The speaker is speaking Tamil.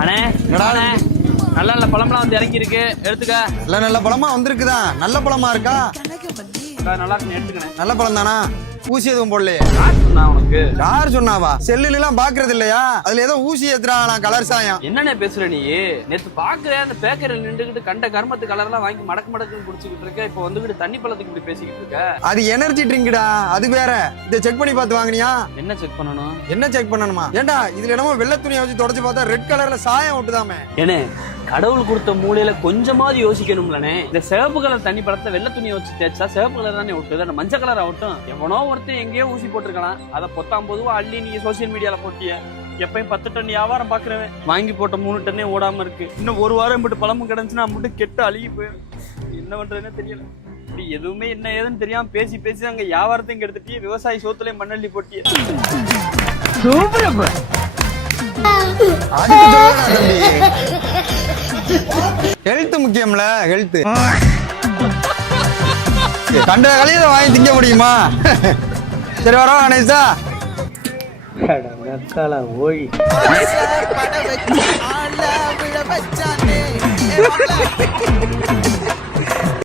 அண்ணே அண்ணே நல்ல நல்ல பழம்லாம் வந்து இறங்கி இருக்கு எடுத்துக்க. நல்ல நல்ல பழமா வந்திருக்குதான். நல்ல பழமா இருக்கா? நல்லா இருக்கு எடுத்துக்கணே. நல்ல பழம் தானா? ஊசி எதுவும் போடலையே? யார் சொன்னா உனக்கு? யார் சொன்னாவா? செல்லுல எல்லாம் பாக்குறது இல்லையா? அதுல ஏதோ ஊசி ஏத்துறான் கலர் சாயம். என்னண்ணே பேசுற நீ? நேத்து பாக்குறேன் அந்த பேக்கரியில் நின்றுகிட்டு கண்ட கருமத்து கலர் எல்லாம் வாங்கி மடக்கு மடக்குன்னு குடிச்சுக்கிட்டு இருக்க. இப்ப வந்துகிட்டு தண்ணி பழத்துக்கு இப்படி பேசிக்கிட்டு இருக்க. அது எனர்ஜி ட்ரிங்க்டா, அது வேற. இதை செக் பண்ணி பார்த்து வாங்கினியா? என்ன செக் பண்ணணும்? என்ன செக் பண்ணணுமா? ஏண்டா இதுல என்னமோ வெள்ளை துணியை வச்சு தொடச்சு பார்த்தா ரெட் கலர்ல சாயம் விட்டுதாமே. ஏனே கடவுள் கொடுத்த மூலையில கொஞ்சமாவது யோசிக்கணும்லனே. இந்த சிவப்பு கலர் தண்ணி பழத்தை வெள்ளை துணியை வச்சு தேய்ச்சா சிவப்பு கலர் தானே விட்டுது. அந்த மஞ்சள் கலர் ஆகட்டும். எவனோ ஒருத்தர் எங்கேயோ ஊசி போட்டிருக்கலாம். அதை 19 அள்ளி நீங்க சோசியல் மீடியால போட்டிய. எப்பயும் 10 டன் வியாபாரம் பாக்குறவன் வாங்கி போட்ட 3 டன்னே ஓடாம இருக்கு. இன்னும் ஒரு வாரம் மட்டும் பழமும் கிடைச்சுன்னா மட்டும் கெட்டு அழுகி போயிடும். என்ன பண்றதுன்னு தெரியல. இப்படி எதுவுமே என்ன ஏதுன்னு தெரியாம பேசி பேசி அங்க வியாபாரத்தையும் கெடுத்துட்டு விவசாயி சோத்துலயும் மண்ணள்ளி போட்டிய. Health முக்கியம்ல, health. கண்ட கலையில வாங்கி திங்க முடியுமா? சரி வரோம் கணேசா. ஓய்